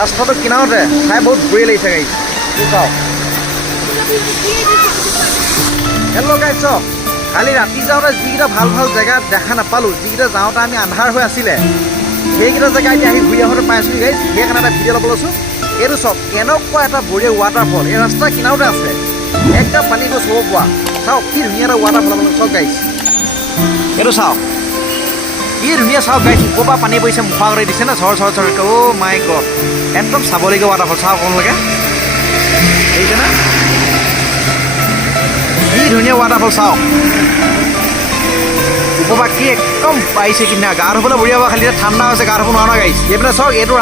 ৰাস্তাটো কিনাৰতে ঠাই বহুত বঢ়িয়া লাগিছে গাইছ চাওক হেল্ল' গাইছ চাওক কালি ৰাতি যাওঁতে যিকেইটা ভাল ভাল জেগা দেখা নাপালোঁ যিকেইটা যাওঁতে আমি আন্ধাৰ হৈ আছিলে সেইকেইটা জেগা এতিয়া আহি ঘূৰি আহোঁতে পাইছোঁ গাইছ সেইকাৰণে এটা ভিডিঅ' ল'ব লৈছোঁ এইটো চাওক এনেকুৱা এটা বঢ়িয়া ৱাটাৰফল এই ৰাস্তাৰ কিনাৰতে আছে একদম পানীটো চুব পোৱা চাওক কি ধুনীয়া এটা ৱাটাৰফল চাওক গাইছ এইটো চাওক কি ধুনীয়া চাওক গাইছ ওপৰৰ পৰা পানী পৰিছে মুখৰ আগতে দিছে না চৰ চৰ চৰকৈ অ' মাই গড একদম চাবলগীয়া ৱাটাৰফল চাওক আপোনালোকে দেখিছে না কি ধুনীয়া ৱাটাৰফল চাওক ওপৰৰ পৰা কি একদম পাইছে কিনা গা ধুবলৈ বঢ়িয়া হ'ব খালি ঠাণ্ডা হৈছে গা ধুব নোৱাৰা গাইছ এইপিনে চাওক এইটো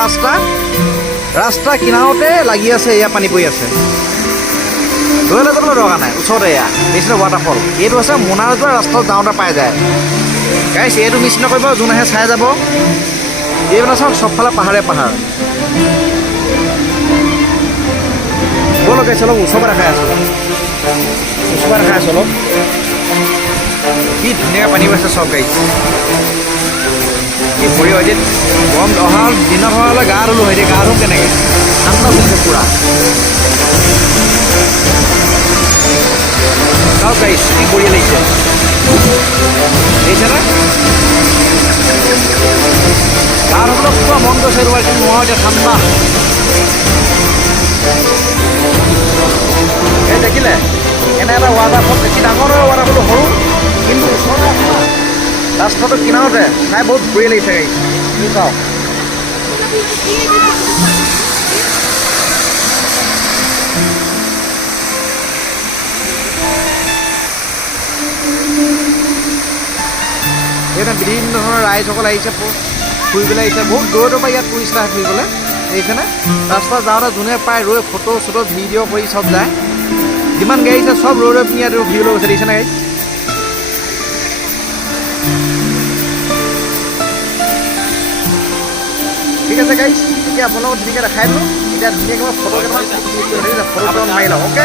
ৰাস্তা কিনাৰতে লাগি আছে এয়া পানী পৰি আছে লৈ যাবলৈ দৰকাৰ নাই ওচৰতে এয়া দেখিছিলে ৱাটাৰফল এইটো আছে মোনাৰ যোৱা ৰাস্তাত যাওঁতে পাই যায় গাইছ এইটো মিছ নকৰিব যোন আহে চাই যাব এইবিলাক চাওক চবফালে পাহাৰে পাহাৰ ব'লক গাইছ অলপ ওচৰৰ পৰা দেখাই আছোঁ অলপ কি ধুনীয়াকৈ পানী পাইছে চব গাইছ এই ভৰি হয় গৰম অহা দিনত হোৱা হ'লে গা ধুলোঁ হয় এতিয়া গা ধুম কেনেকৈ ঠাণ্ডা হৈছে পূৰা চাওক গাইছ কি বঢ়িয়া লাগিছে দেখিছেনে গা ধুবলৈ পূৰা মন গৈছে ৰ'বা কিন্তু নহয় এতিয়া ঠাণ্ডা এই দেখিলে এনে এটা ৱাটাৰফল বেছি ডাঙৰ হয় ৱাটাৰফলটো সৰু কিন্তু ওচৰতে ৰাস্তাটো কিনাৰতে ঠাই বহুত বঢ়িয়া লাগিছে গাইছ চাওক এতিয়া বিভিন্ন ধৰণৰ ৰাইজসকল আহিছে ফুৰিবলৈ আহিছে বহুত দূৰৰ পৰা ইয়াত টুৰিষ্ট আহে ফুৰিবলৈ দেখিছেনে ৰাস্তা যাওঁতে যোনে পায় ৰৈ ফটো চটো ভিডিঅ' কৰি চব যায় যিমান গাড়ী আছে চব ৰৈ পিনি ইয়াত ভিডিঅ' লৈ গৈছে দেখিছেনে গাড়ী ঠিক আছে গাইছ এতিয়া আপোনালোকক ধুনীয়াকৈ দেখাই দিলোঁ এতিয়া ধুনীয়াকৈ ফটো কেইটামান ফটো মাৰি লওঁ অ'কে